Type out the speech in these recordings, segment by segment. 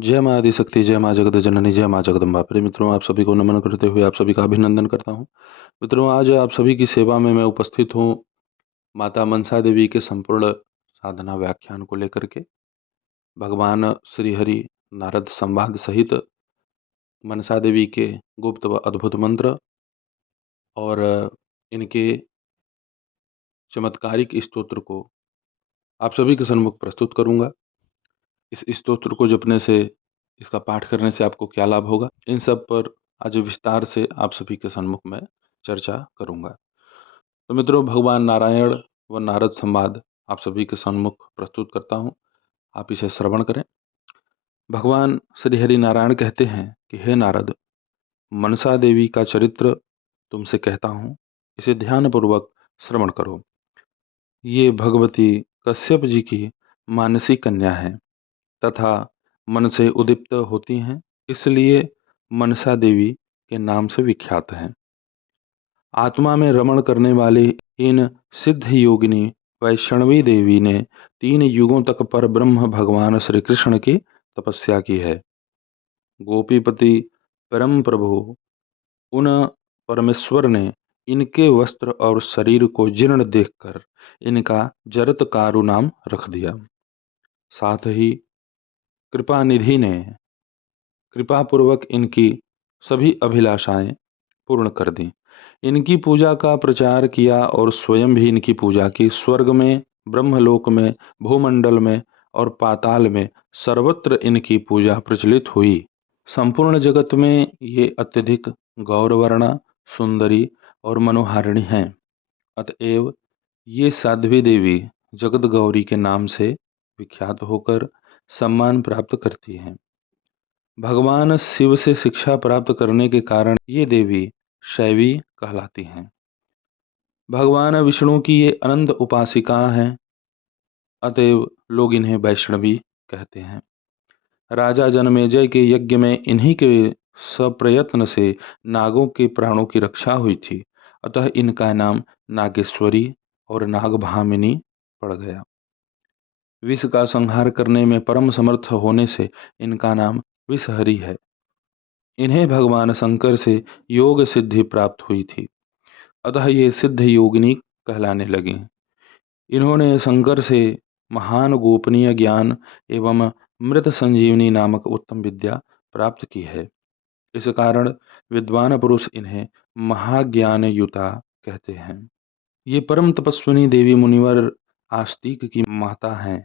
जय माँ आदिशक्ति, जय माँ जगत जननी, जय माँ जगदम्बा। प्रिय मित्रों, आप सभी को नमन करते हुए आप सभी का अभिनंदन करता हूँ। मित्रों, आज आप सभी की सेवा में मैं उपस्थित हूँ माता मनसा देवी के संपूर्ण साधना व्याख्यान को लेकर के। भगवान श्री हरि नारद संवाद सहित मनसा देवी के गुप्त व अद्भुत मंत्र और इनके चमत्कारिक स्तोत्र को आप सभी के सन्मुख प्रस्तुत करूंगा। इस स्तोत्र को जपने से, इसका पाठ करने से आपको क्या लाभ होगा, इन सब पर आज विस्तार से आप सभी के सन्मुख में चर्चा करूंगा। तो मित्रों, भगवान नारायण व नारद संवाद आप सभी के सन्मुख प्रस्तुत करता हूं। आप इसे श्रवण करें। भगवान श्री हरि नारायण कहते हैं कि हे नारद, मनसा देवी का चरित्र तुमसे कहता हूं, इसे ध्यानपूर्वक श्रवण करो। ये भगवती कश्यप जी की मानसी कन्या है तथा मन से उदीप्त होती हैं, इसलिए मनसा देवी के नाम से विख्यात हैं। आत्मा में रमण करने वाली इन सिद्ध योगिनी वैष्णवी देवी ने 3 युगों तक पर ब्रह्म भगवान श्री कृष्ण की तपस्या की है। गोपीपति परम प्रभु उन परमेश्वर ने इनके वस्त्र और शरीर को जीर्ण देखकर इनका जरत्कारु नाम रख दिया। साथ ही कृपा निधि ने कृपापूर्वक इनकी सभी अभिलाषाएं पूर्ण कर दी। इनकी पूजा का प्रचार किया और स्वयं भी इनकी पूजा की। स्वर्ग में, ब्रह्मलोक में, भूमंडल में और पाताल में सर्वत्र इनकी पूजा प्रचलित हुई। संपूर्ण जगत में ये अत्यधिक गौरवर्णा, सुंदरी और मनोहारिणी हैं। अतएव ये साध्वी देवी जगत गौरी के नाम से विख्यात होकर सम्मान प्राप्त करती हैं। भगवान शिव से शिक्षा प्राप्त करने के कारण ये देवी शैवी कहलाती हैं। भगवान विष्णु की ये अनंत उपासिका हैं, अतएव लोग इन्हें वैष्णवी कहते हैं। राजा जनमेजय के यज्ञ में इन्हीं के सप्रयत्न से नागों के प्राणों की रक्षा हुई थी, अतः इनका नाम नागेश्वरी और नागभामिनी पड़ गया। विष का संहार करने में परम समर्थ होने से इनका नाम विषहरी है। इन्हें भगवान शंकर से योग सिद्धि प्राप्त हुई थी, अतः ये सिद्ध योगिनी कहलाने लगी। इन्होंने शंकर से महान गोपनीय ज्ञान एवं मृत संजीवनी नामक उत्तम विद्या प्राप्त की है। इस कारण विद्वान पुरुष इन्हें महाज्ञान युता कहते हैं। ये परम तपस्विनी देवी मुनिवर आस्तिक की माता हैं,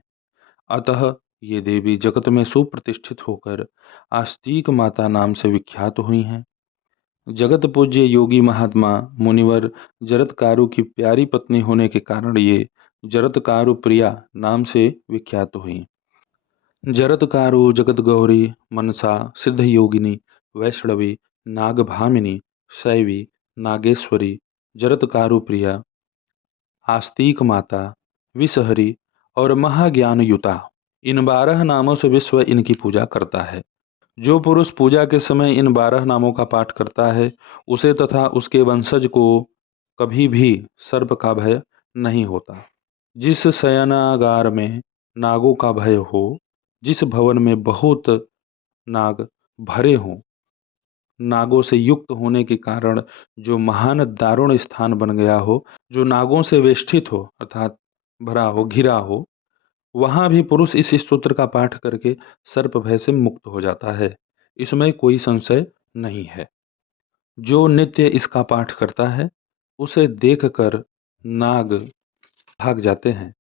अतः ये देवी जगत में सुप्रतिष्ठित होकर आस्तिक माता नाम से विख्यात हुई हैं। जगत पूज्य योगी महात्मा मुनिवर जरत्कारु की प्यारी पत्नी होने के कारण ये जरत्कारु प्रिया नाम से विख्यात हुई। जरत्कारु जगत गौरी, मनसा, सिद्ध योगिनी, वैष्णवी, नागभामिनी, शैवी, नागेश्वरी, जरत्कारु प्रिया, आस्तिक माता, विषहरी और महाज्ञान युता, इन 12 नामों से विश्व इनकी पूजा करता है। जो पुरुष पूजा के समय इन 12 नामों का पाठ करता है, उसे तथा उसके वंशज को कभी भी सर्प का भय नहीं होता। जिस शयनागार में नागों का भय हो, जिस भवन में बहुत नाग भरे हों, नागों से युक्त होने के कारण जो महान दारुण स्थान बन गया हो, जो नागों से वेष्टित हो अर्थात भरा हो, घिरा हो, वहां भी पुरुष इस स्तोत्र का पाठ करके सर्प भय से मुक्त हो जाता है। इसमें कोई संशय नहीं है। जो नित्य इसका पाठ करता है, उसे देखकर नाग भाग जाते हैं।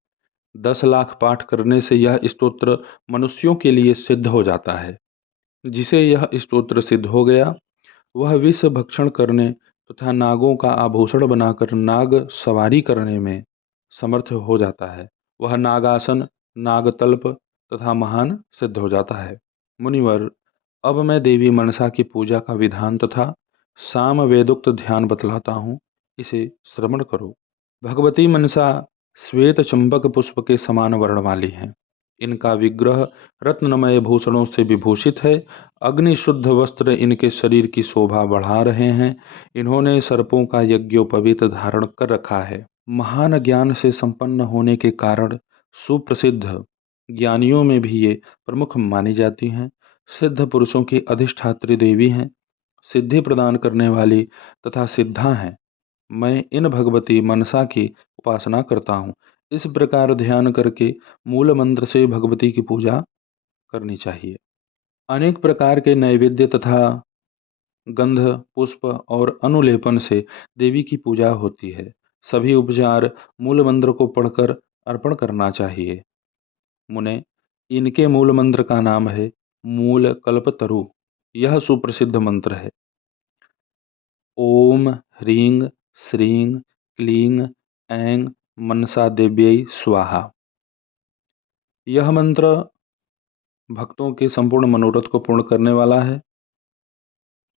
10 लाख पाठ करने से यह स्तोत्र मनुष्यों के लिए सिद्ध हो जाता है। जिसे यह स्तोत्र सिद्ध हो गया, वह विष भक्षण करने तथा नागों का आभूषण बनाकर नाग सवारी करने में समर्थ हो जाता है। वह नागासन, नागतल्प तथा महान सिद्ध हो जाता है। मुनिवर, अब मैं देवी मनसा की पूजा का विधान तथा साम वेदोक्त ध्यान बतलाता हूँ, इसे श्रवण करो। भगवती मनसा श्वेत चंपक पुष्प के समान वर्ण वाली हैं। इनका विग्रह रत्नमय भूषणों से विभूषित है। अग्नि शुद्ध वस्त्र इनके शरीर की शोभा बढ़ा रहे हैं। इन्होंने सर्पों का यज्ञोपवीत धारण कर रखा है। महान ज्ञान से संपन्न होने के कारण सुप्रसिद्ध ज्ञानियों में भी ये प्रमुख मानी जाती हैं। सिद्ध पुरुषों की अधिष्ठात्री देवी हैं, सिद्धि प्रदान करने वाली तथा सिद्धा हैं। मैं इन भगवती मनसा की उपासना करता हूँ। इस प्रकार ध्यान करके मूल मंत्र से भगवती की पूजा करनी चाहिए। अनेक प्रकार के नैवेद्य तथा गंध, पुष्प और अनुलेपन से देवी की पूजा होती है। सभी उपचार मूल मंत्र को पढ़कर अर्पण करना चाहिए। मुने, इनके मूल मंत्र का नाम है मूल कल्पतरु। यह सुप्रसिद्ध मंत्र है। ओम ह्रीं श्रीं क्लीं ऐं मनसा देव्यै स्वाहा। यह मंत्र भक्तों के संपूर्ण मनोरथ को पूर्ण करने वाला है।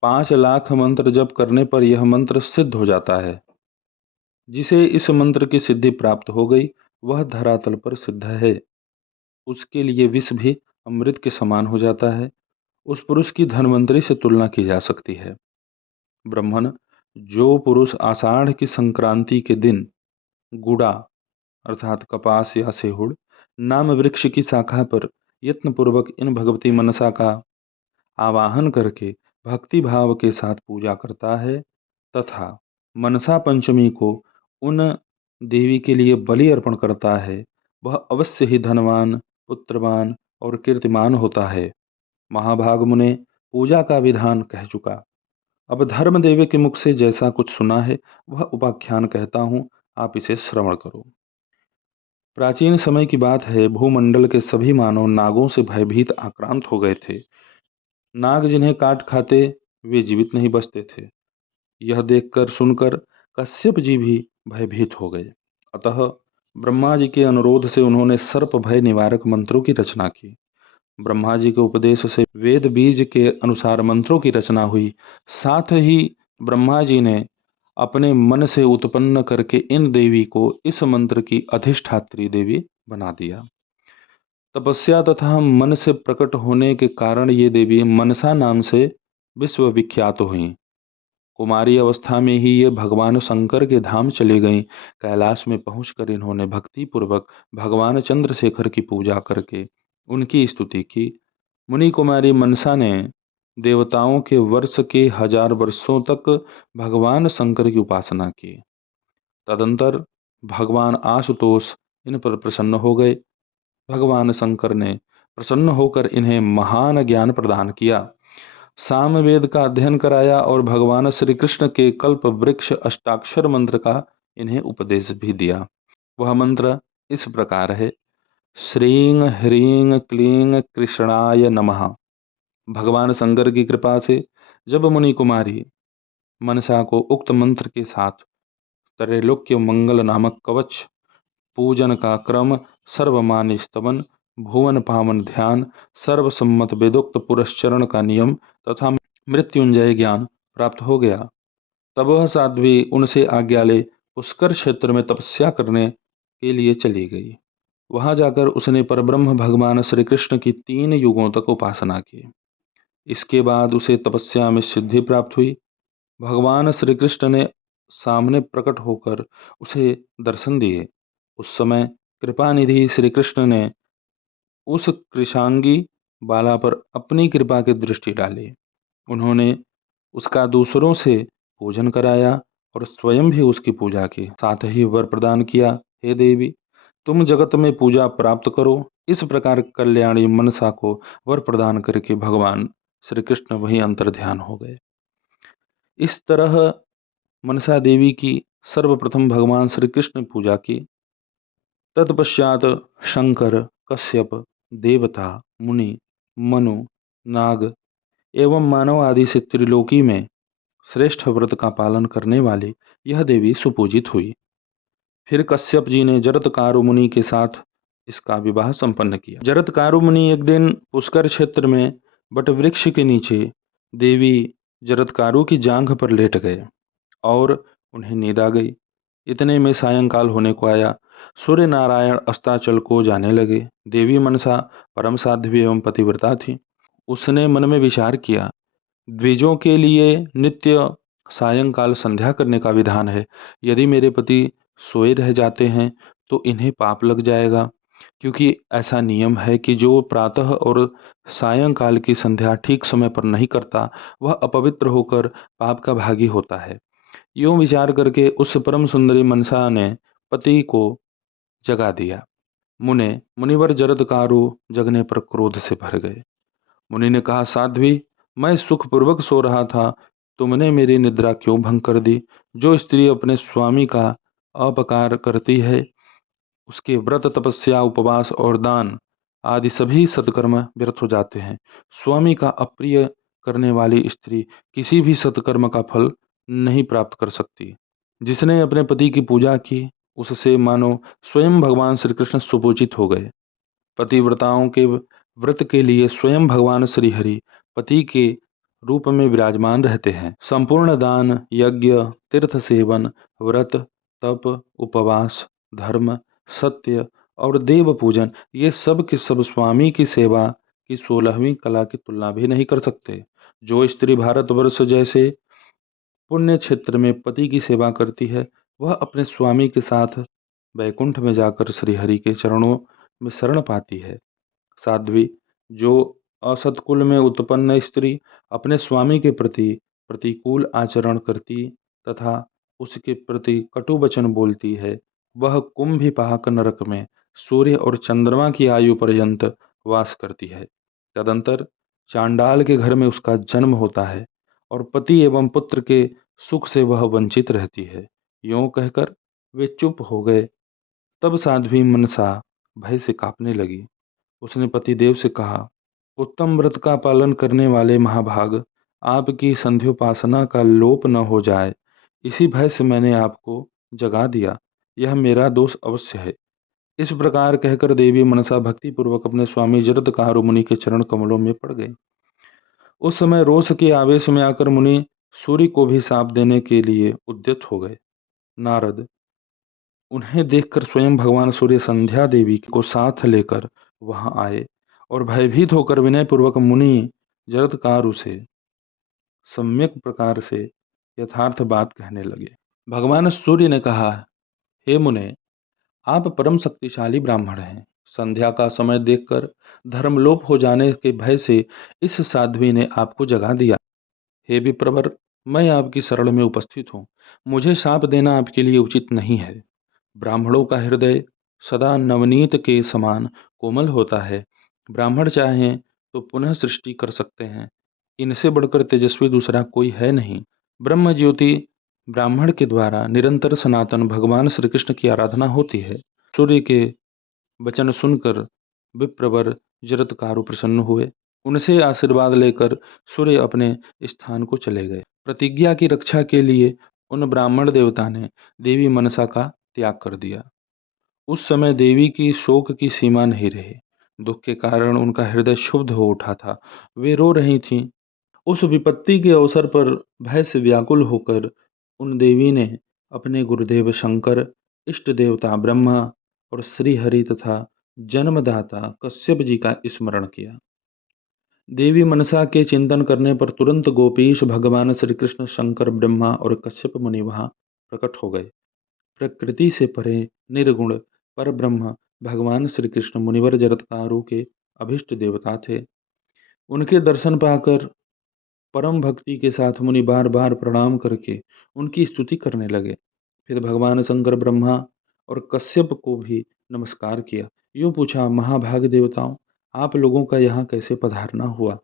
5 लाख मंत्र जप करने पर यह मंत्र सिद्ध हो जाता है। जिसे इस मंत्र की सिद्धि प्राप्त हो गई वह धरातल पर सिद्ध है। उसके लिए विष भी अमृत के समान हो जाता है। उस पुरुष की धन्वंतरी से तुलना की जा सकती है। ब्राह्मण, जो पुरुष आषाढ़ की संक्रांति के दिन गुड़ा अर्थात कपास या सेहुड़ नाम वृक्ष की शाखा पर यत्नपूर्वक इन भगवती मनसा का आवाहन करके भक्ति भाव के साथ पूजा करता है तथा मनसा पंचमी को उन देवी के लिए बलि अर्पण करता है, वह अवश्य ही धनवान, पुत्रवान और कीर्तिमान होता है। महाभाग मुने पूजा का विधान कह चुका। अब धर्मदेव के मुख से जैसा कुछ सुना है वह उपाख्यान कहता हूँ, आप इसे श्रवण करो। प्राचीन समय की बात है। भूमंडल के सभी मानव नागों से भयभीत आक्रांत हो गए थे। नाग जिन्हें काट खाते वे जीवित नहीं बचते थे। यह देखकर सुनकर कश्यप जी भी भयभीत हो गए। अतः ब्रह्मा जी के अनुरोध से उन्होंने सर्प भय निवारक मंत्रों की रचना की। ब्रह्मा जी के उपदेश से वेद बीज के अनुसार मंत्रों की रचना हुई। साथ ही ब्रह्मा जी ने अपने मन से उत्पन्न करके इन देवी को इस मंत्र की अधिष्ठात्री देवी बना दिया। तपस्या तथा मन से प्रकट होने के कारण ये देवी मनसा नाम से विश्वविख्यात हुई। कुमारी अवस्था में ही ये भगवान शंकर के धाम चली गईं। कैलाश में पहुंचकर इन्होंने भक्ति पूर्वक भगवान चंद्रशेखर की पूजा करके उनकी स्तुति की। मुनि कुमारी मनसा ने देवताओं के वर्ष के 1000 वर्षों तक भगवान शंकर की उपासना की। तदंतर भगवान आशुतोष इन पर प्रसन्न हो गए। भगवान शंकर ने प्रसन्न होकर इन्हें महान ज्ञान प्रदान किया, सामवेद का अध्ययन कराया और भगवान श्री कृष्ण के कल्प वृक्ष अष्टाक्षर मंत्र का इन्हें उपदेश भी दिया। वह मंत्र इस प्रकार है। श्रीं ह्रीं क्लीं कृष्णाय नमः। भगवान शंकर की कृपा से जब मुनि कुमारी मनसा को उक्त मंत्र के साथ त्रैलोक्य मंगल नामक कवच, पूजन का क्रम, सर्वमान्य स्तवन, भुवन पावन ध्यान, सर्वसम्मत वेदोक्त पुरस्चरण का नियम तथा मृत्युंजय ज्ञान प्राप्त हो गया, तब वह साध्वी उनसे आज्ञा ले पुष्कर क्षेत्र में तपस्या करने के लिए चली गई। वहां जाकर उसने परब्रह्म भगवान श्री कृष्ण की 3 युगों तक उपासना की। इसके बाद उसे तपस्या में सिद्धि प्राप्त हुई। भगवान श्री कृष्ण ने सामने प्रकट होकर उसे दर्शन दिए। उस समय कृपानिधि श्री कृष्ण ने उस कृशांगी बाला पर अपनी कृपा की दृष्टि डाली। उन्होंने उसका दूसरों से पूजन कराया और स्वयं भी उसकी पूजा की। साथ ही वर प्रदान किया, हे देवी, तुम जगत में पूजा प्राप्त करो। इस प्रकार कल्याणी मनसा को वर प्रदान करके भगवान श्री कृष्ण वहीं अंतर ध्यान हो गए। इस तरह मनसा देवी की सर्वप्रथम भगवान श्री कृष्ण ने पूजा की। तत्पश्चात शंकर, कश्यप, देवता, मुनि, मनु, नाग एवं मानव आदि से त्रिलोकी में श्रेष्ठ व्रत का पालन करने वाली यह देवी सुपूजित हुई। फिर कश्यप जी ने जरत्कारु मुनि के साथ इसका विवाह संपन्न किया। जरत्कारु मुनि एक दिन पुष्कर क्षेत्र में बटवृक्ष के नीचे देवी जरत्कारु की जांघ पर लेट गए और उन्हें नींद आ गई। इतने में सायंकाल होने को आया। सूर्य नारायण अस्ताचल को जाने लगे। देवी मनसा परम साध्वी एवं पतिव्रता थी। उसने मन में विचार किया, द्विजों के लिए नित्य सायंकाल संध्या करने का विधान है। यदि मेरे पति सोए रह जाते हैं तो इन्हें पाप लग जाएगा। क्योंकि ऐसा नियम है कि जो प्रातः और सायंकाल की संध्या ठीक समय पर नहीं करता, वह अपवित्र होकर पाप का भागी होता है। यूं विचार करके उस परम सुंदरी मनसा ने पति को जगा दिया। मुनिवर जरदकारु जगने पर क्रोध से भर गए। मुनि ने कहा, साध्वी, मैं सुखपूर्वक सो रहा था, तुमने मेरी निद्रा क्यों भंग कर दी? जो स्त्री अपने स्वामी का अपकार करती है, उसके व्रत, तपस्या, उपवास और दान आदि सभी सत्कर्म व्यर्थ हो जाते हैं। स्वामी का अप्रिय करने वाली स्त्री किसी भी सत्कर्म का फल नहीं प्राप्त कर सकती। जिसने अपने पति की पूजा की, उससे मानो स्वयं भगवान श्री कृष्ण सुपूजित हो गए। पतिव्रताओं के व्रत के लिए स्वयं भगवान श्री हरि पति के रूप में विराजमान रहते हैं। संपूर्ण दान, यज्ञ, तीर्थ सेवन, व्रत, तप, उपवास, धर्म, सत्य और देव पूजन, ये सब के सब स्वामी की सेवा की 16वीं कला की तुलना भी नहीं कर सकते। जो स्त्री भारतवर्ष जैसे पुण्य क्षेत्र में पति की सेवा करती है, वह अपने स्वामी के साथ वैकुंठ में जाकर श्रीहरि के चरणों में शरण पाती है। साध्वी, जो असत्कुल में उत्पन्न स्त्री अपने स्वामी के प्रति प्रतिकूल आचरण करती तथा उसके प्रति कटु वचन बोलती है, वह कुंभिपाक नरक में सूर्य और चंद्रमा की आयु पर्यंत वास करती है। तदंतर चांडाल के घर में उसका जन्म होता है और पति एवं पुत्र के सुख से वह वंचित रहती है। यूं कहकर वे चुप हो गए। तब साध्वी मनसा भय से कांपने लगी। उसने पतिदेव से कहा, उत्तम व्रत का पालन करने वाले महाभाग, आपकी संध्योपासना का लोप न हो जाए, इसी भय से मैंने आपको जगा दिया। यह मेरा दोष अवश्य है। इस प्रकार कहकर देवी मनसा भक्तिपूर्वक अपने स्वामी जरदकारु मुनि के चरण कमलों में पड़ गई। उस समय रोष के आवेश में आकर मुनि सूर्य को भी शाप देने के लिए उद्यत हो गए। नारद उन्हें देखकर स्वयं भगवान सूर्य संध्या देवी को साथ लेकर वहां आए और भयभीत होकर विनयपूर्वक मुनि जरत्कारु से सम्यक प्रकार से यथार्थ बात कहने लगे। भगवान सूर्य ने कहा, हे मुने, आप परम शक्तिशाली ब्राह्मण हैं। संध्या का समय देखकर धर्मलोप हो जाने के भय से इस साध्वी ने आपको जगा दिया। हे विप्रवर, मैं आपकी शरण में उपस्थित हूँ। मुझे शाप देना आपके लिए उचित नहीं है। ब्राह्मणों का हृदय सदा नवनीत के समान कोमल होता है। ब्राह्मण चाहें तो पुनः सृष्टि कर सकते हैं। इनसे बढ़कर तेजस्वी दूसरा कोई है नहीं। ब्रह्म ज्योति ब्राह्मण के द्वारा निरंतर सनातन भगवान श्री कृष्ण की आराधना होती है। सूर्य के वचन सुनकर विप्रवर जरत्कारु प्रसन्न हुए। उनसे आशीर्वाद लेकर सूर्य अपने स्थान को चले गए। प्रतिज्ञा की रक्षा के लिए उन ब्राह्मण देवता ने देवी मनसा का त्याग कर दिया। उस समय देवी की शोक की सीमा नहीं रही। दुख के कारण उनका हृदय क्षुब्ध हो उठा था। वे रो रही थीं। उस विपत्ति के अवसर पर भय से व्याकुल होकर उन देवी ने अपने गुरुदेव शंकर, इष्ट देवता ब्रह्मा और श्री हरि तथा जन्मदाता कश्यप जी का स्मरण किया। देवी मनसा के चिंतन करने पर तुरंत गोपीश भगवान श्री कृष्ण, शंकर, ब्रह्मा और कश्यप मुनि वहां प्रकट हो गए। प्रकृति से परे निर्गुण पर ब्रह्म भगवान श्री कृष्ण मुनिवर जरत्कारु के अभिष्ट देवता थे। उनके दर्शन पाकर परम भक्ति के साथ मुनि बार बार प्रणाम करके उनकी स्तुति करने लगे। फिर भगवान शंकर, ब्रह्मा और कश्यप को भी नमस्कार किया। यूं पूछा, महाभाग देवताओं, आप लोगों का यहाँ कैसे पधारना हुआ?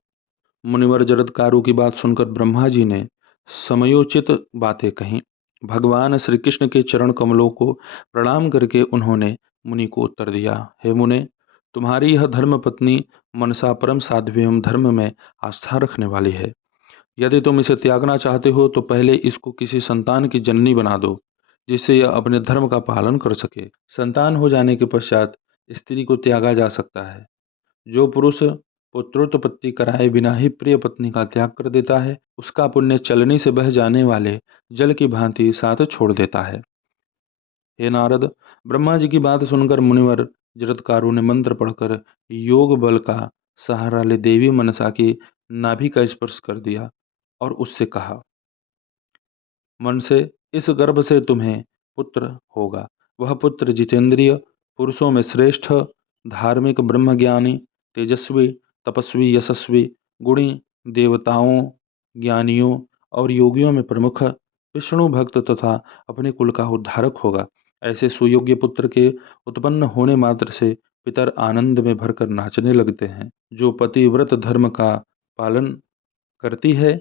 मुनिवर जरत्कारु की बात सुनकर ब्रह्मा जी ने समयोचित बातें कहीं। भगवान श्री कृष्ण के चरण कमलों को प्रणाम करके उन्होंने मुनि को उत्तर दिया, हे मुने, तुम्हारी यह धर्म पत्नी मनसा परम साध्वी एवं धर्म में आस्था रखने वाली है। यदि तुम इसे त्यागना चाहते हो तो पहले इसको किसी संतान की जननी बना दो, जिससे यह अपने धर्म का पालन कर सके। संतान हो जाने के पश्चात स्त्री को त्यागा जा सकता है। जो पुरुष पुत्रोत्पत्ति कराए बिना ही प्रिय पत्नी का त्याग कर देता है, उसका पुण्य चलनी से बह जाने वाले जल की भांति साथ छोड़ देता है। हे नारद, ब्रह्मा जी की बात सुनकर मुनिवर जरत्कारु ने मंत्र पढ़कर योग बल का सहारा ले देवी मनसा की नाभि का स्पर्श कर दिया और उससे कहा, मन से इस गर्भ से तुम्हें पुत्र होगा। वह पुत्र जितेंद्रिय, पुरुषों में श्रेष्ठ, धार्मिक, ब्रह्मज्ञानी, तेजस्वी, तपस्वी, यशस्वी, गुणी, देवताओं, ज्ञानियों और योगियों में प्रमुख, विष्णु भक्त तथा अपने कुल का उद्धारक होगा। ऐसे सुयोग्य पुत्र के उत्पन्न होने मात्र से पितर आनंद में भरकर नाचने लगते हैं। जो पतिव्रत धर्म का पालन करती है,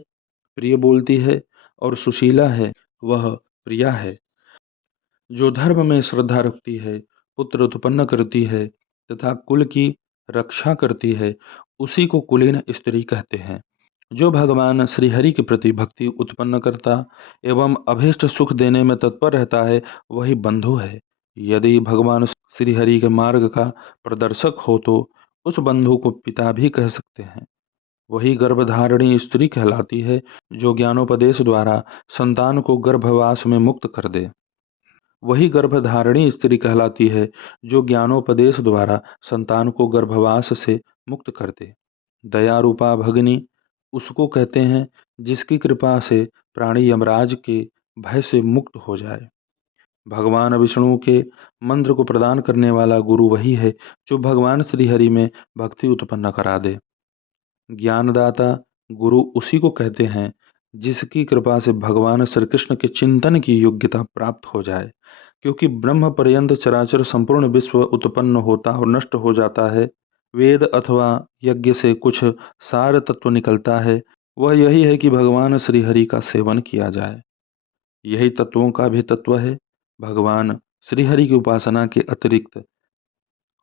प्रिय बोलती है और सुशीला है, वह प्रिया है। जो धर्म में श्रद्धा रखती है, पुत्र उत्पन्न करती है तथा कुल की रक्षा करती है, उसी को कुलीन स्त्री कहते हैं। जो भगवान श्रीहरि के प्रति भक्ति उत्पन्न करता एवं अभीष्ट सुख देने में तत्पर रहता है, वही बंधु है। यदि भगवान श्रीहरि के मार्ग का प्रदर्शक हो तो उस बंधु को पिता भी कह सकते हैं। वही गर्भधारिणी स्त्री कहलाती है, जो ज्ञानोपदेश द्वारा संतान को गर्भवास में मुक्त कर दे। वही गर्भधारिणी स्त्री कहलाती है, जो ज्ञानोपदेश द्वारा संतान को गर्भवास से मुक्त कर दे। दया रूपा भगिनी उसको कहते हैं, जिसकी कृपा से प्राणी यमराज के भय से मुक्त हो जाए। भगवान विष्णु के मंत्र को प्रदान करने वाला गुरु वही है, जो भगवान श्रीहरि में भक्ति उत्पन्न करा दे। ज्ञानदाता गुरु उसी को कहते हैं, जिसकी कृपा से भगवान श्री कृष्ण के चिंतन की योग्यता प्राप्त हो जाए। क्योंकि ब्रह्म पर्यंत चराचर संपूर्ण विश्व उत्पन्न होता और नष्ट हो जाता है, वेद अथवा यज्ञ से कुछ सार तत्व निकलता है, वह यही है कि भगवान श्रीहरि का सेवन किया जाए। यही तत्वों का भी तत्व है। भगवान श्रीहरि की उपासना के अतिरिक्त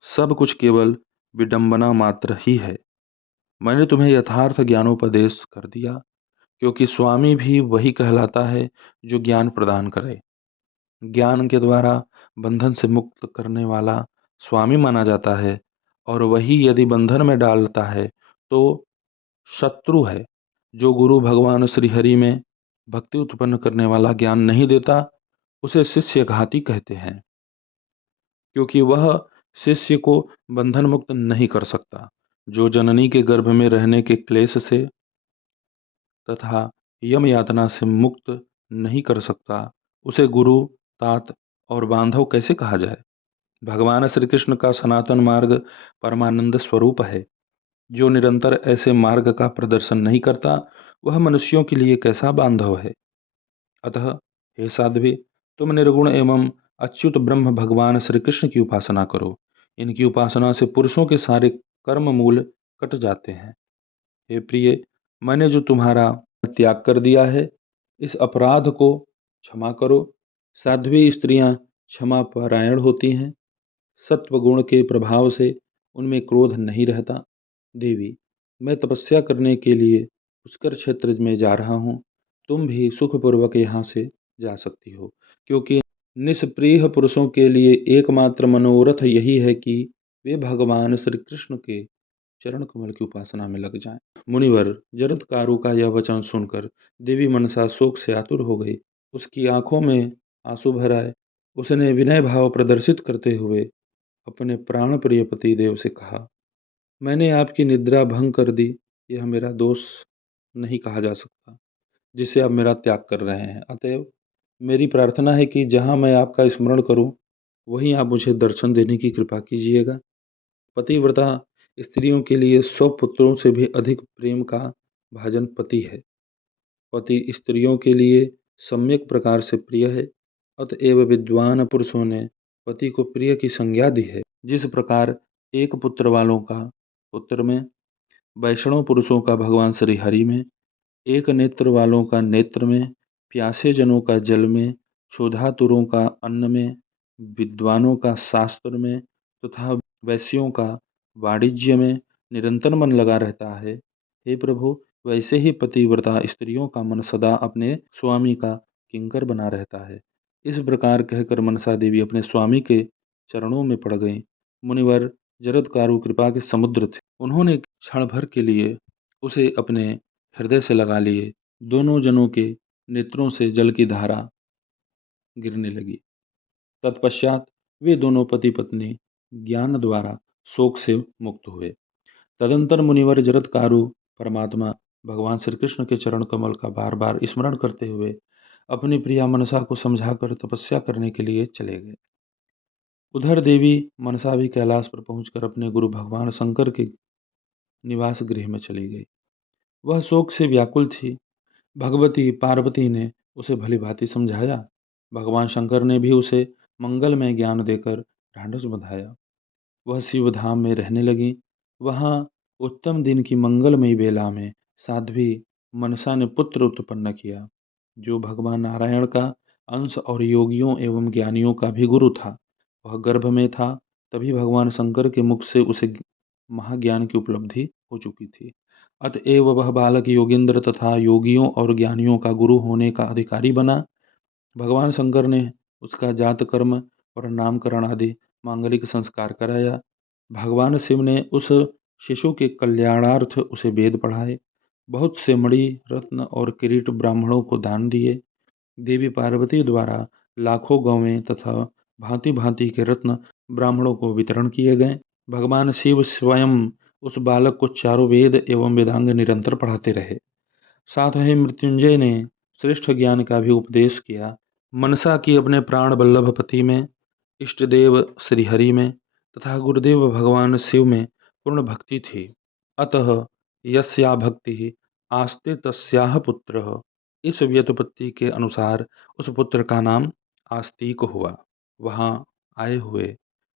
सब कुछ केवल विडंबना मात्र ही है। मैंने तुम्हें यथार्थ ज्ञानोपदेश कर दिया, क्योंकि स्वामी भी वही कहलाता है जो ज्ञान प्रदान करे। ज्ञान के द्वारा बंधन से मुक्त करने वाला स्वामी माना जाता है, और वही यदि बंधन में डालता है तो शत्रु है। जो गुरु भगवान श्रीहरि में भक्ति उत्पन्न करने वाला ज्ञान नहीं देता, उसे शिष्यघाती कहते हैं, क्योंकि वह शिष्य को बंधन मुक्त नहीं कर सकता। जो जननी के गर्भ में रहने के क्लेश से तथा यम यातना से मुक्त नहीं कर सकता, उसे गुरु, तात और बांधव कैसे कहा जाए। भगवान श्री कृष्ण का सनातन मार्ग परमानंद स्वरूप है। जो निरंतर ऐसे मार्ग का प्रदर्शन नहीं करता, वह मनुष्यों के लिए कैसा बांधव है। अतः हे साध्वी, तुम निर्गुण एवं अच्युत ब्रह्म भगवान श्री कृष्ण की उपासना करो। इनकी उपासना से पुरुषों के सारे कर्म मूल कट जाते हैं। हे प्रिय, मैंने जो तुम्हारा त्याग कर दिया है, इस अपराध को क्षमा करो। साध्वी स्त्रियां क्षमा परायण होती हैं। सत्व गुण के प्रभाव से उनमें क्रोध नहीं रहता। देवी, मैं तपस्या करने के लिए पुष्कर क्षेत्र में जा रहा हूँ। तुम भी सुखपूर्वक यहाँ से जा सकती हो, क्योंकि निष्प्रिय पुरुषों के लिए एकमात्र मनोरथ यही है कि वे भगवान श्री कृष्ण के चरण कमल की उपासना में लग जाएं। मुनिवर, जरत्कारु का यह वचन सुनकर देवी मनसा शोक से आतुर हो गई। उसकी आंखों में आंसू भर आए। उसने विनय भाव प्रदर्शित करते हुए अपने प्राण प्रिय पति देव से कहा, मैंने आपकी निद्रा भंग कर दी, यह मेरा दोष नहीं कहा जा सकता, जिससे आप मेरा त्याग कर रहे हैं। अतएव मेरी प्रार्थना है कि जहाँ मैं आपका स्मरण करूं, वहीं आप मुझे दर्शन देने की कृपा कीजिएगा। पतिव्रता स्त्रियों के लिए स्वपुत्रों से भी अधिक प्रेम का भाजन पति है। पति स्त्रियों के लिए सम्यक प्रकार से प्रिय है। अतएव विद्वान पुरुषों ने पति को प्रिय की संज्ञा दी है। जिस प्रकार एक पुत्र वालों का पुत्र में, वैष्णव पुरुषों का भगवान श्री हरि में, एक नेत्र वालों का नेत्र में, प्यासे जनों का जल में, क्षुधातुरों का अन्न में, विद्वानों का शास्त्र में तथा वैश्यों का वाणिज्य में निरंतर मन लगा रहता है, हे प्रभु, वैसे ही पतिव्रता स्त्रियों का मन सदा अपने स्वामी का किंकर बना रहता है। इस प्रकार कहकर मनसा देवी अपने स्वामी के चरणों में पड़ गईं। मुनिवर जरत्कारु कृपा के समुद्र थे। उन्होंने क्षण भर के लिए उसे अपने हृदय से लगा लिए। दोनों जनों के नेत्रों से जल की धारा गिरने लगी। तत्पश्चात वे दोनों पति पत्नी ज्ञान द्वारा शोक से मुक्त हुए। तदंतर मुनिवर जरत्कारु परमात्मा भगवान श्री कृष्ण के चरण कमल का बार बार स्मरण करते हुए अपनी प्रिया मनसा को समझाकर तपस्या करने के लिए चले गए। उधर देवी मनसा भी कैलाश पर पहुंचकर अपने गुरु भगवान शंकर के निवास गृह में चली गई। वह शोक से व्याकुल थी। भगवती पार्वती ने उसे भली भांति समझाया। भगवान शंकर ने भी उसे मंगलमय ज्ञान देकर ढांढस बंधाया। वह शिव धाम में रहने लगी। वहाँ उत्तम दिन की मंगलमयी बेला में साध्वी मनसा ने पुत्र उत्पन्न किया, जो भगवान नारायण का अंश और योगियों एवं ज्ञानियों का भी गुरु था। वह गर्भ में था, तभी भगवान शंकर के मुख से उसे महाज्ञान की उपलब्धि हो चुकी थी। अतएव वह बालक योगींद्र तथा योगियों और ज्ञानियों का गुरु होने का अधिकारी बना। भगवान शंकर ने उसका जात कर्म और नामकरण आदि मांगलिक संस्कार कराया। भगवान शिव ने उस शिशु के कल्याणार्थ उसे वेद पढ़ाए। बहुत से मणि रत्न और किरीट ब्राह्मणों को दान दिए। देवी पार्वती द्वारा लाखों गौवें तथा भांति भांति के रत्न ब्राह्मणों को वितरण किए गए। भगवान शिव स्वयं उस बालक को चारों वेद एवं वेदांग निरंतर पढ़ाते रहे। साथ ही मृत्युंजय ने श्रेष्ठ ज्ञान का भी उपदेश किया। मनसा की अपने प्राण वल्लभ पति में, इष्टदेव श्रीहरि में तथा गुरुदेव भगवान शिव में पूर्ण भक्ति थी। अतः यस्या भक्ति आस्ते तस्याह पुत्रः, इस व्युत्पत्ति के अनुसार उस पुत्र का नाम आस्तिक हुआ। वहाँ आए हुए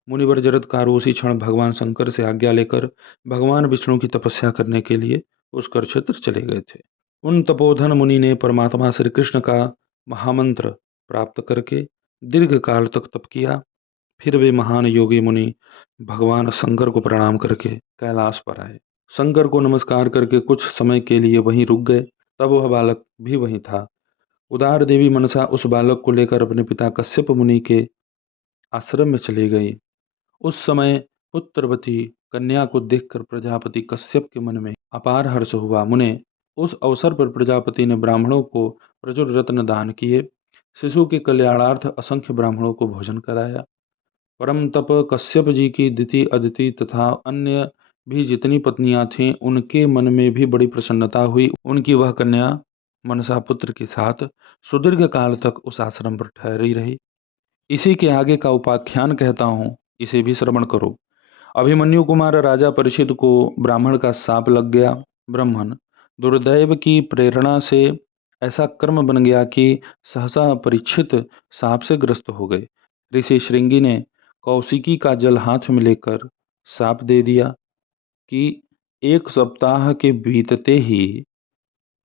मुनिवर जरत्कार उसी क्षण भगवान शंकर से आज्ञा लेकर भगवान विष्णु की तपस्या करने के लिए पुष्कर क्षेत्र चले गए थे। उन तपोधन मुनि ने परमात्मा श्री कृष्ण का महामंत्र प्राप्त करके दीर्घ काल तक तप किया। फिर वे महान योगी मुनि भगवान शंकर को प्रणाम करके कैलाश पर आए। शंकर को नमस्कार करके कुछ समय के लिए वहीं रुक गए। तब वह बालक भी वहीं था। उदार देवी मनसा उस बालक को लेकर अपने पिता कश्यप मुनि के आश्रम में चली गई। उस समय पुत्रवती कन्या को देखकर प्रजापति कश्यप के मन में अपार हर्ष हुआ। मुने, उस अवसर पर प्रजापति ने ब्राह्मणों को प्रचुर रत्न दान किए। शिशु के कल्याणार्थ असंख्य ब्राह्मणों को भोजन कराया। परम तप कश्यप जी की दिति अदिति तथा अन्य भी जितनी पत्नियां थीं, उनके मन में भी बड़ी प्रसन्नता हुई। उनकी वह कन्या मनसा पुत्र के साथ सुदीर्घ काल तक उस आश्रम पर ठहरी रही। इसी के आगे का उपाख्यान कहता हूँ, इसे भी श्रवण करो। अभिमन्यु कुमार राजा परीक्षित को ब्राह्मण का शाप लग गया। ब्राह्मण दुर्दैव की प्रेरणा से ऐसा कर्म बन गया कि सहसा परीक्षित शाप से ग्रस्त हो गए। ऋषि श्रृंगी ने कौशिकी का जल हाथ में लेकर शाप दे दिया कि 1 सप्ताह के बीतते ही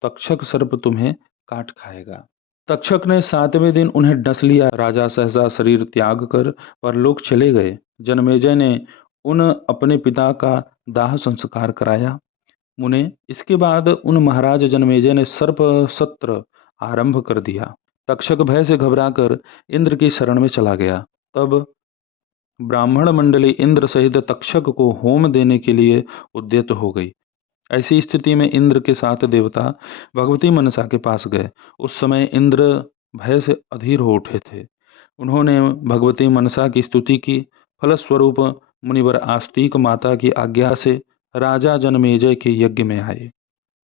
तक्षक सर्प तुम्हें काट खाएगा। तक्षक ने 7वें दिन उन्हें डस लिया। राजा सहसा शरीर त्याग कर परलोक चले गए। जनमेजय ने उन अपने पिता का दाह संस्कार कराया। मुने, इसके बाद उन महाराज जनमेजय ने सर्प सत्र आरंभ कर दिया। तक्षक भय से घबराकर इंद्र की शरण में चला गया। तब ब्राह्मण मंडली इंद्र सहित तक्षक को होम देने के लिए उद्यत हो गई। ऐसी स्थिति में इंद्र के 7 देवता भगवती मनसा के पास गए। उस समय इंद्र भय से अधीर हो उठे थे। उन्होंने भगवती मनसा की स्तुति की। फलस्वरूप मुनिवर आस्तिक माता की आज्ञा से राजा जनमेजय के यज्ञ में आए।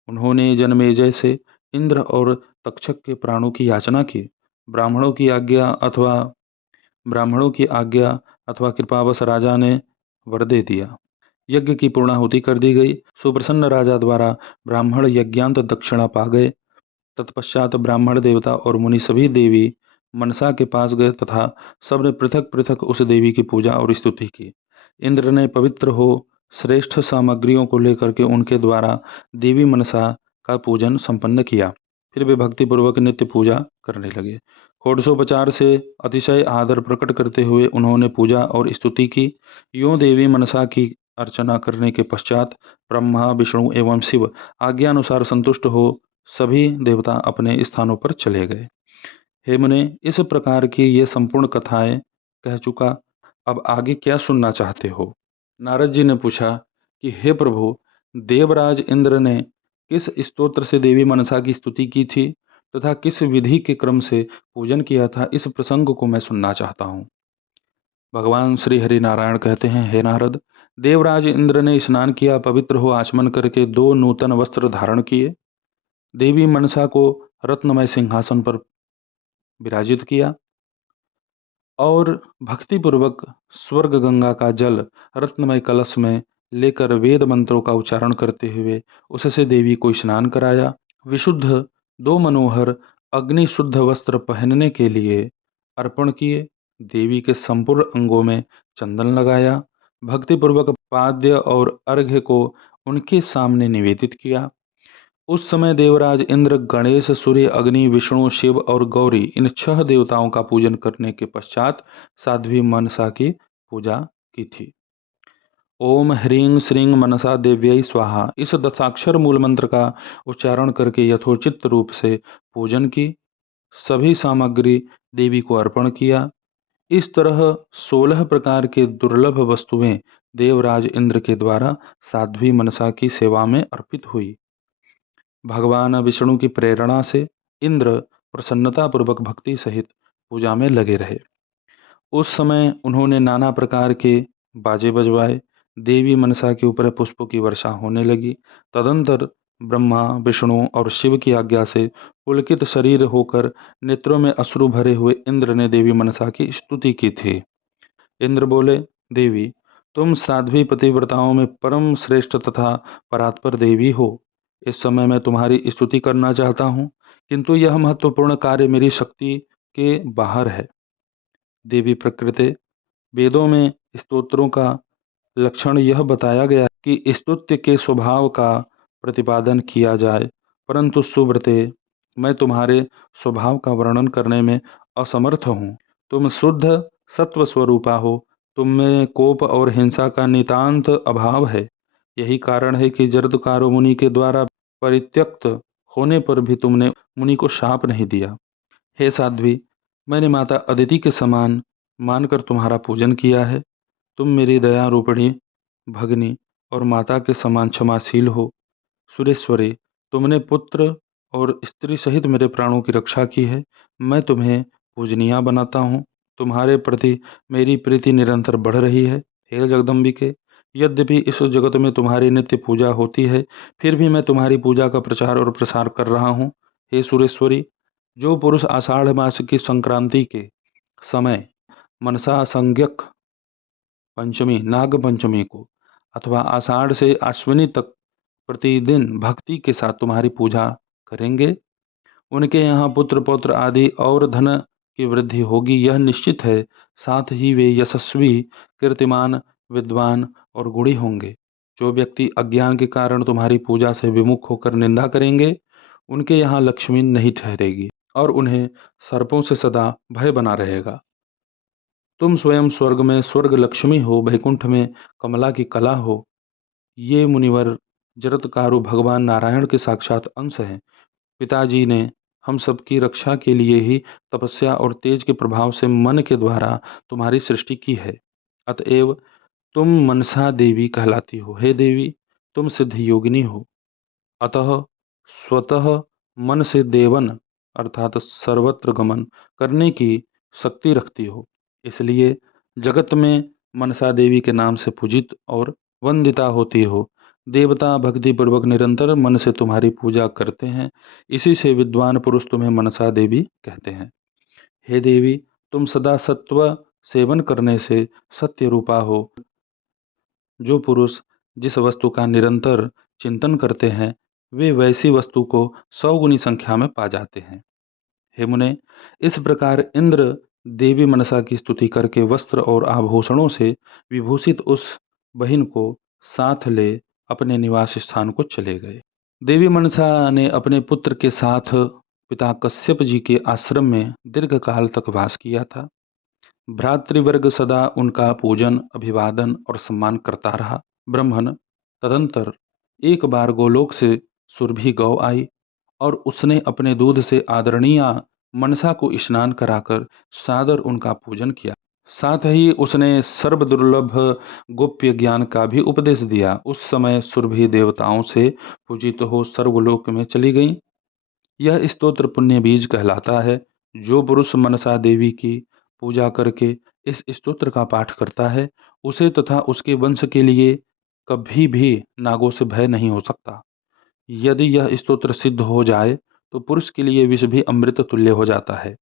उन्होंने जनमेजय से इंद्र और तक्षक के प्राणों की याचना की। ब्राह्मणों की आज्ञा अथवा कृपावश राजा ने वर दे दिया। यज्ञ की पूर्णाहुति कर दी गई। सुप्रसन्न राजा द्वारा ब्राह्मण यज्ञांत दक्षिणा पा गए। तत्पश्चात ब्राह्मण देवता और मुनि सभी देवी मनसा के पास गए तथा सबने पृथक पृथक उस देवी की पूजा और स्तुति की। इंद्र ने पवित्र हो श्रेष्ठ सामग्रियों को लेकर के उनके द्वारा देवी मनसा का पूजन संपन्न किया। फिर वे भक्तिपूर्वक नित्य पूजा करने लगे। षोडशोपचार से अतिशय आदर प्रकट करते हुए उन्होंने पूजा और स्तुति की। यों देवी मनसा की अर्चना करने के पश्चात ब्रह्मा विष्णु एवं शिव आज्ञानुसार संतुष्ट हो सभी देवता अपने स्थानों पर चले गए। हे मुने, इस प्रकार की ये संपूर्ण कथाएं कह चुका। अब आगे क्या सुनना चाहते हो? नारद जी ने पूछा कि हे प्रभु, देवराज इंद्र ने किस स्तोत्र से देवी मनसा की स्तुति की थी तथा किस विधि के क्रम से पूजन किया था, इस प्रसंग को मैं सुनना चाहता हूँ। भगवान श्री हरि नारायण कहते हैं, हे नारद, देवराज इंद्र ने स्नान किया, पवित्र हो आचमन करके 2 नूतन वस्त्र धारण किए। देवी मनसा को रत्नमय सिंहासन पर विराजित किया। और भक्तिपूर्वक स्वर्ग गंगा का जल रत्नमय कलश में लेकर वेद मंत्रों का उच्चारण करते हुए उससे देवी को स्नान कराया। विशुद्ध दो मनोहर अग्नि शुद्ध वस्त्र पहनने के लिए अर्पण किए। देवी के संपूर्ण अंगों में चंदन लगाया। भक्तिपूर्वक पाद्य और अर्घ्य को उनके सामने निवेदित किया। उस समय देवराज इंद्र, गणेश, सूर्य, अग्नि, विष्णु, शिव और गौरी इन 6 देवताओं का पूजन करने के पश्चात साध्वी मनसा की पूजा की थी। ओम ह्रीं श्रीं मनसा देव्यै स्वाहा इस दशाक्षर मूल मंत्र का उच्चारण करके यथोचित रूप से पूजन की सभी सामग्री देवी को अर्पण किया। इस तरह 16 प्रकार के दुर्लभ वस्तुएं देवराज इंद्र के द्वारा साध्वी मनसा की सेवा में अर्पित हुई। भगवान विष्णु की प्रेरणा से इंद्र प्रसन्नतापूर्वक भक्ति सहित पूजा में लगे रहे। उस समय उन्होंने नाना प्रकार के बाजे बजवाए। देवी मनसा के ऊपर पुष्पों की वर्षा होने लगी। तदंतर ब्रह्मा, विष्णु और शिव की आज्ञा से पुलकित शरीर होकर नेत्रों में अश्रु भरे हुए इंद्र ने देवी मनसा की स्तुति की थी। इंद्र बोले, देवी तुम साध्वी पतिव्रताओं में परम श्रेष्ठ तथा परात्पर देवी हो। इस समय मैं तुम्हारी स्तुति करना चाहता हूँ, किंतु यह महत्वपूर्ण कार्य मेरी शक्ति के बाहर है। देवी प्रकृति वेदों में स्तोत्रों का लक्षण यह बताया गया कि स्तुत्य के स्वभाव का प्रतिपादन किया जाए, परंतु सुव्रते मैं तुम्हारे स्वभाव का वर्णन करने में असमर्थ हूँ। तुम शुद्ध सत्व स्वरूपा हो। तुम में कोप और हिंसा का नितांत अभाव है। यही कारण है कि जरदकारो मुनि के द्वारा परित्यक्त होने पर भी तुमने मुनि को शाप नहीं दिया। हे साध्वी, मैंने माता अदिति के समान मानकर तुम्हारा पूजन किया है। तुम मेरी दया रूपिणी भगनी और माता के समान क्षमाशील हो। सुरेश्वरी, तुमने पुत्र और स्त्री सहित मेरे प्राणों की रक्षा की है। मैं तुम्हें पूजनीय बनाता हूँ। तुम्हारे प्रति मेरी प्रीति निरंतर बढ़ रही है। हे जगदम्बिके, यद्यपि इस जगत में तुम्हारी नित्य पूजा होती है, फिर भी मैं तुम्हारी पूजा का प्रचार और प्रसार कर रहा हूँ। हे सुरेश्वरी, जो पुरुष आषाढ़ मास की संक्रांति के समय मनसा संज्ञक पंचमी, नाग पंचमी को अथवा आषाढ़ से अश्विनी तक प्रतिदिन भक्ति के साथ तुम्हारी पूजा करेंगे, उनके यहाँ पुत्र पौत्र आदि और धन की वृद्धि होगी, यह निश्चित है। साथ ही वे यशस्वी, कीर्तिमान, विद्वान और गुणी होंगे। जो व्यक्ति अज्ञान के कारण तुम्हारी पूजा से विमुख होकर निंदा करेंगे, उनके यहाँ लक्ष्मी नहीं ठहरेगी और उन्हें सर्पों से सदा भय बना रहेगा। तुम स्वयं स्वर्ग में स्वर्ग लक्ष्मी हो, वैकुंठ में कमला की कला हो। ये मुनिवर जरत्कारु भगवान नारायण के साक्षात अंश हैं। पिताजी ने हम सबकी रक्षा के लिए ही तपस्या और तेज के प्रभाव से मन के द्वारा तुम्हारी सृष्टि की है। अतएव तुम मनसा देवी कहलाती हो। हे देवी, तुम सिद्ध योगिनी हो, अतः स्वतः मन से देवन अर्थात सर्वत्र गमन करने की शक्ति रखती हो। इसलिए जगत में मनसा देवी के नाम से पूजित और वंदिता होती हो। देवता भक्तिपूर्वक निरंतर मन से तुम्हारी पूजा करते हैं। इसी से विद्वान पुरुष तुम्हें मनसा देवी कहते हैं। हे देवी, तुम सदा सत्व सेवन करने से सत्य रूपा हो। जो पुरुष जिस वस्तु का निरंतर चिंतन करते हैं, वे वैसी वस्तु को 100 गुनी संख्या में पा जाते हैं। हे मुने, इस प्रकार इंद्र देवी मनसा की स्तुति करके वस्त्र और आभूषणों से विभूषित उस बहिन को साथ ले अपने निवास स्थान को चले गए। देवी मनसा ने अपने पुत्र के साथ पिता कश्यप जी के आश्रम में दीर्घ काल तक वास किया था। भ्रातृवर्ग सदा उनका पूजन, अभिवादन और सम्मान करता रहा। ब्रह्मन तदंतर एक बार गोलोक से सुरभि गौ आई और उसने अपने दूध से आदरणीय मनसा को स्नान कराकर सादर उनका पूजन किया। साथ ही उसने सर्वदुर्लभ गोप्य ज्ञान का भी उपदेश दिया। उस समय सुरभि देवताओं से पूजित हो सर्वलोक में चली गई। यह स्तोत्र पुण्य बीज कहलाता है। जो पुरुष मनसा देवी की पूजा करके इस स्तोत्र का पाठ करता है, उसे तथा उसके वंश के लिए कभी भी नागों से भय नहीं हो सकता। यदि यह स्तोत्र सिद्ध हो जाए तो पुरुष के लिए विष भी अमृत तुल्य हो जाता है।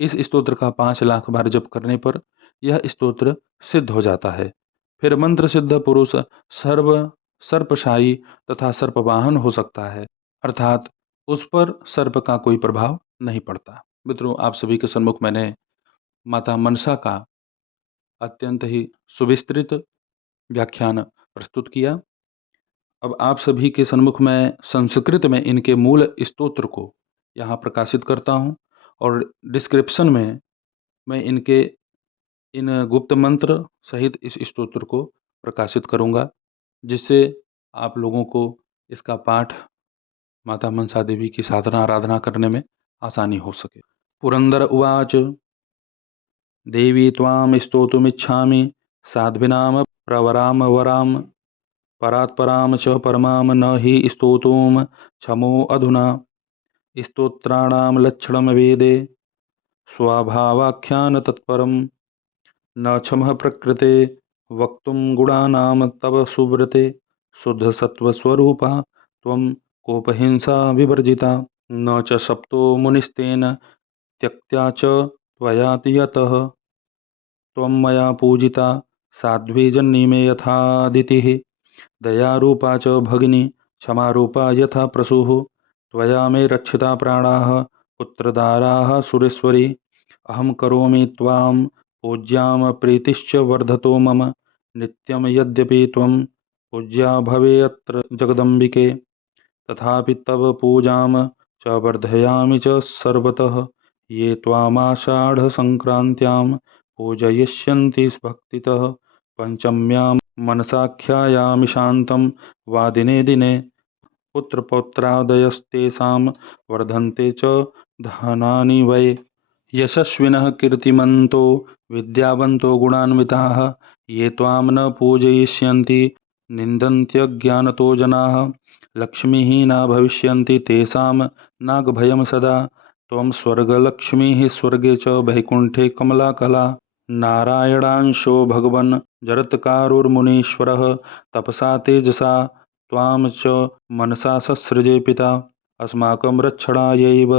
इस स्तोत्र का 5 लाख बार जप करने पर यह स्तोत्र सिद्ध हो जाता है। फिर मंत्र सिद्ध पुरुष सर्व सर्पशाही तथा सर्पवाहन हो सकता है, अर्थात उस पर सर्प का कोई प्रभाव नहीं पड़ता। मित्रों, आप सभी के सम्मुख मैंने माता मनसा का अत्यंत ही सुविस्तृत व्याख्यान प्रस्तुत किया। अब आप सभी के सन्मुख मैं संस्कृत में इनके मूल स्तोत्र को यहाँ प्रकाशित करता हूँ और डिस्क्रिप्शन में मैं इनके इन गुप्त मंत्र सहित इस स्तोत्र को प्रकाशित करूँगा, जिससे आप लोगों को इसका पाठ माता मनसा देवी की साधना आराधना करने में आसानी हो सके। पुरंदर उवाच देवी त्वां स्तोतुमिच्छामि साध्वीनां प्रवराम वराम परात्परां च परमां न हि स्तोतुं क्षमो अधुना स्तोत्राणां लक्षणं वेदे स्वभावाख्यान तत्परं न क्षमः प्रकृते वक्तुं गुणानां तव सुव्रते शुद्धसत्त्वस्वरूपा त्वं कोपहिंसा विवर्जिता न च सप्तो मुनिस्तेन त्यक्त्या च त्वया यतः त्वं मया पूजिता साध्वी जन्नी मे यथादितिः दयारूपा च भगिनी क्षमारूपा यथा प्रसूः त्वया मे रक्षिता प्राणाः पुत्रदाराः सुरेश्वरी अहं करोमि त्वां पूज्यां प्रीतिश्च वर्धतो मम नित्यं यद्यपि त्वं पूज्या भवेयत्र जगदम्बिके तथापि तव पूजां च वर्धयामि च सर्वतः ये त्वामाषाढसङ्क्रान्त्यां पूजयिष्यन्ति भक्तितः पञ्चम्यां मनसाख्यायामि शान्तं वा दिने दिने पुत्रपौत्रादयस्तेषां वर्धन्ते च धनानि वै यशस्विनः कीर्तिमन्तो विद्यावन्तो गुणान्विताः ये त्वां न पूजयिष्यन्ति निन्दन्त्यज्ञानतो जनाः लक्ष्मीहीना भविष्यन्ति तेषां नागभयं सदा त्वं स्वर्गलक्ष्मीः स्वर्गे च वैकुण्ठे कमलाकला नारायणांशो भगवन् जरत्कारुर्मुनीश्वरः तपसा तेजसा त्वां च मनसा ससृजे पिता अस्माकं रक्षणायैव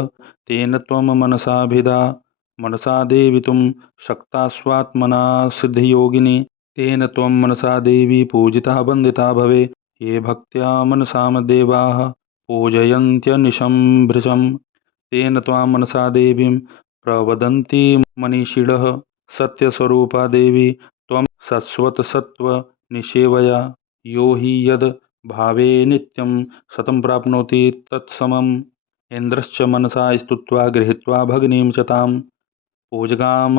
तेन त्वं मनसाभिधा मनसा देवितुं शक्ता स्वात्मना सिद्धियोगिनी तेन त्वं मनसा देवी पूजिता वन्दिता भवे ये भक्त्या मनसां देवाः पूजयन्त्यनिशं भृशं तेन त्वां मनसा देवीं प्रवदन्ति मनीषिणः सत्यस्वरूपा देवी त्वं शाश्वतसत्त्वनिषेवया यो हि यद् भावे नित्यं शतं प्राप्नोति तत्समम् इन्द्रश्च मनसा स्तुत्वा गृहीत्वा भगिनीं च तां पूजगाम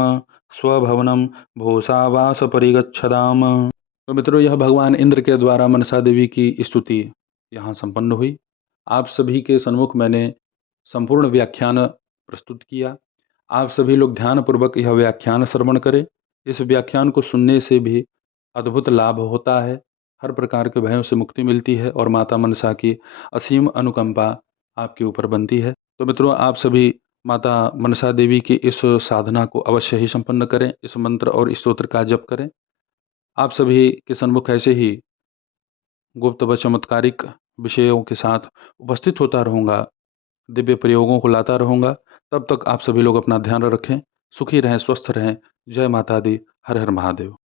स्वभवनं भूषावास परिगच्छदाम। तो मित्रों, यह भगवान इंद्र के द्वारा मनसा देवी की स्तुति यहाँ संपन्न हुई। आप सभी के सन्मुख मैंने संपूर्ण व्याख्यान प्रस्तुत किया। आप सभी लोग ध्यानपूर्वक यह व्याख्यान श्रवण करें। इस व्याख्यान को सुनने से भी अद्भुत लाभ होता है, हर प्रकार के भयों से मुक्ति मिलती है और माता मनसा की असीम अनुकंपा आपके ऊपर बनती है। तो मित्रों, आप सभी माता मनसा देवी की इस साधना को अवश्य ही संपन्न करें, इस मंत्र और स्तोत्र का जप करें। आप सभी के सन्मुख ऐसे ही गुप्त व चमत्कारिक विषयों के साथ उपस्थित होता रहूँगा, दिव्य प्रयोगों को लाता रहूँगा। तब तक आप सभी लोग अपना ध्यान रखें, सुखी रहें, स्वस्थ रहें। जय माता दी। हर हर महादेव।